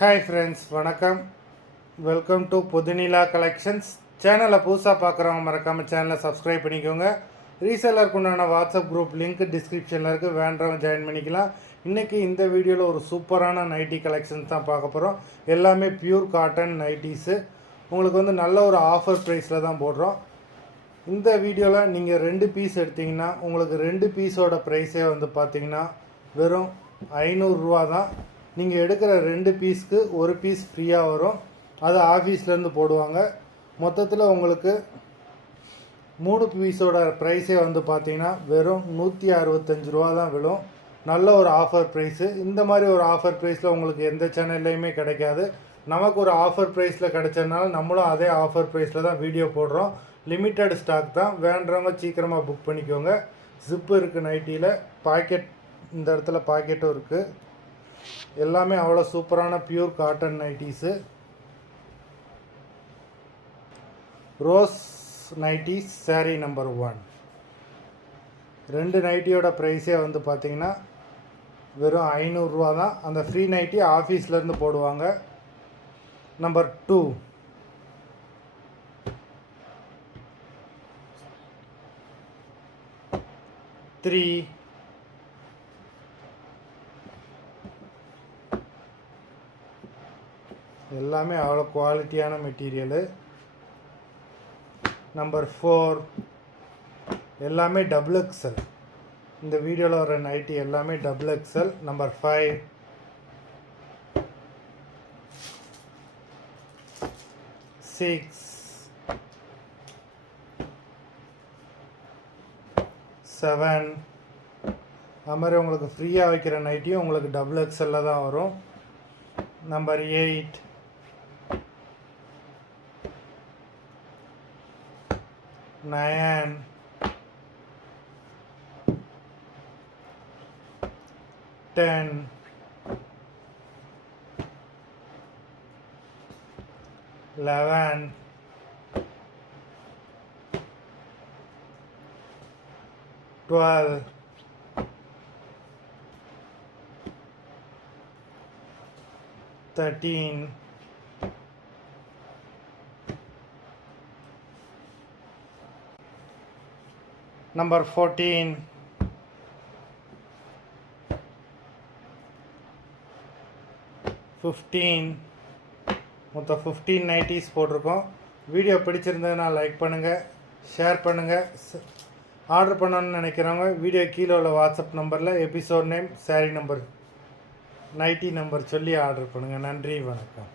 Hi friends, வணக்கம். Welcome to Pudhunila collections. சேனலை புதுசாக பார்க்குறவங்க மறக்காமல் சேனலை சப்ஸ்கிரைப் பண்ணிக்கோங்க. ரீசேலருக்கு உண்டான வாட்ஸ்அப் குரூப் லிங்க் டிஸ்கிரிப்ஷனில் இருக்குது, வேண்டவங்க ஜாயின் பண்ணிக்கலாம். இன்றைக்கி இந்த வீடியோவில் ஒரு சூப்பரான நைட்டி கலெக்ஷன்ஸ் தான் பார்க்க போகிறோம். எல்லாமே பியூர் காட்டன் நைட்டிஸு. உங்களுக்கு நல்ல ஒரு ஆஃபர் ப்ரைஸில் தான் போடுறோம். இந்த வீடியோவில் நீங்கள் 2 பீஸ் எடுத்திங்கன்னா உங்களுக்கு 2 பீஸோட ப்ரைஸே பார்த்தீங்கன்னா வெறும் 500 ரூபா தான். நீங்கள் எடுக்கிற 2 பீஸ்க்கு ஒரு பீஸ் ஃப்ரீயாக வரும். அது ஆஃபீஸ்லேருந்து போடுவாங்க. மொத்தத்தில் உங்களுக்கு 3 பீஸோட ப்ரைஸே பார்த்தீங்கன்னா வெறும் 165 ரூபா தான் விழும். நல்ல ஒரு ஆஃபர் ப்ரைஸு. இந்த மாதிரி ஒரு ஆஃபர் ப்ரைஸில் உங்களுக்கு எந்த சேனல்லையுமே கிடைக்காது. நமக்கு ஒரு ஆஃபர் ப்ரைஸில் கிடைச்சதுனால நம்மளும் அதே ஆஃபர் ப்ரைஸில் தான் வீடியோ போடுறோம். லிமிட்டட் ஸ்டாக் தான், வேண்டுறவங்க சீக்கிரமாக புக் பண்ணிக்கோங்க. ஜிப்பு இருக்குது நைட்டியில், பாக்கெட் இந்த இடத்துல பாக்கெட்டும் இருக்குது. எல்லாமே அவ்வளோ சூப்பரான pure cotton nighties. Rose nighties sari number 1. 2 நைட்டியோட ப்ரைஸே பார்த்தீங்கன்னா வெறும் 500 ரூபா தான். அந்த ஃப்ரீ நைட்டி ஆஃபீஸ்லேருந்து போடுவாங்க. நம்பர் 2. த்ரீ, எல்லாமே அவ்வளோ குவாலிட்டியான மெட்டீரியலு. நம்பர் 4 எல்லாமே டபுள் எக்ஸல். இந்த வீடியோவில் வர நைட்டி எல்லாமே டபுள் எக்ஸல். நம்பர் 5, 6, 7. அது மாதிரி உங்களுக்கு ஃப்ரீயாக வைக்கிற நைட்டியும் உங்களுக்கு டபுள் எக்ஸலில் தான் வரும். நம்பர் 8, 9, 10, 11, 12, 13, 14, 15. மொத்தம் 15 நைட்டிஸ் போட்டிருக்கோம். வீடியோ பிடிச்சிருந்ததுன்னா லைக் பண்ணுங்கள், ஷேர் பண்ணுங்கள். ஆர்டர் பண்ணணும்னு நினைக்கிறவங்க வீடியோ கீழே உள்ள வாட்ஸ்அப் நம்பரில் episode name, sari number, nightie number சொல்லி ஆர்டர் பண்ணுங்கள். நன்றி, வணக்கம்.